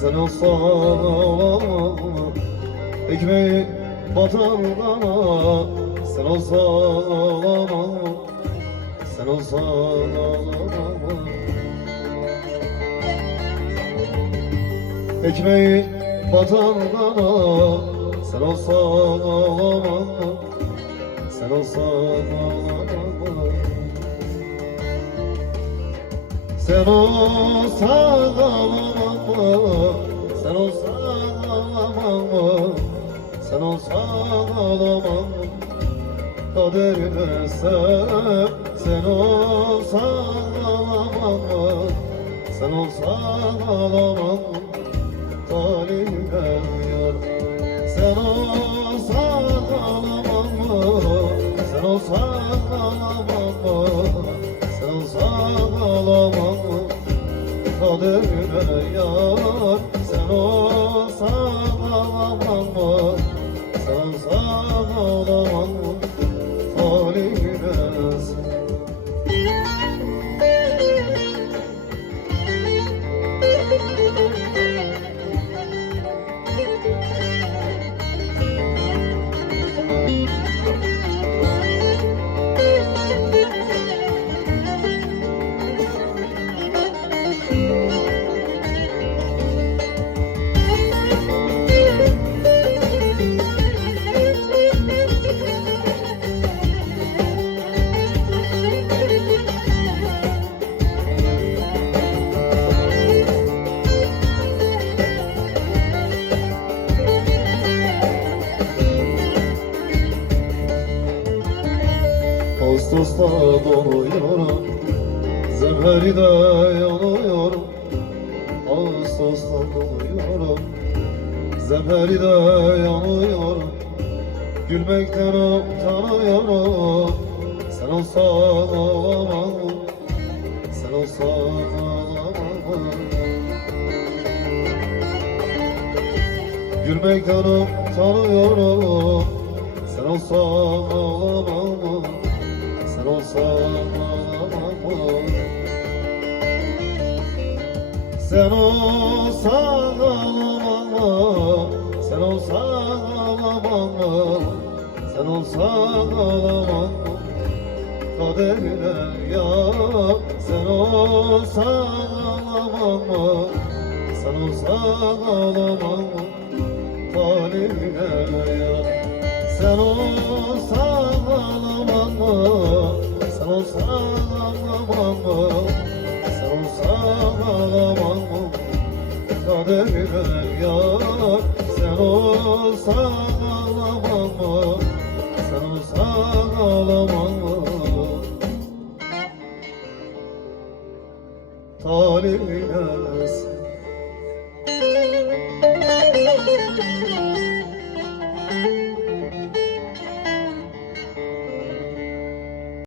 Sen olsan ekmeği batan bana, sen olsan, sen olsan ekmeği batan bana, sen olsan, sen olsan, sen olsan, sen olsan, sen olsan, kaderime sen olsan, sen olsan, talime yar. Sen olsan, sen olsan, sen olsan, kaderime yar. Sen olsan, sen olsan, talime Ağustos'ta donuyorum, zemheride yanıyorum. Ağustos'ta donuyorum, zemheride yanıyorum. Gülmekten utanıyorum. Sen olsan ağlamam, sen olsan ağlamam. Gülmekten utanıyorum. Sen olsan ağlamam, sen olsan ağlamam. Sen olsan ağlamam, sen olsan ağlamam, sen olsan ağlamam. Kaderine yar. Sen olsan ağlamam, sen olsan ağlamam, talihine yar. Sen olsan ağlamam, sen olsan ağlamam, sen olsan ağlamam, kaderine yar. Sen olsan ağlamam, sen olsan ağlamam, talihine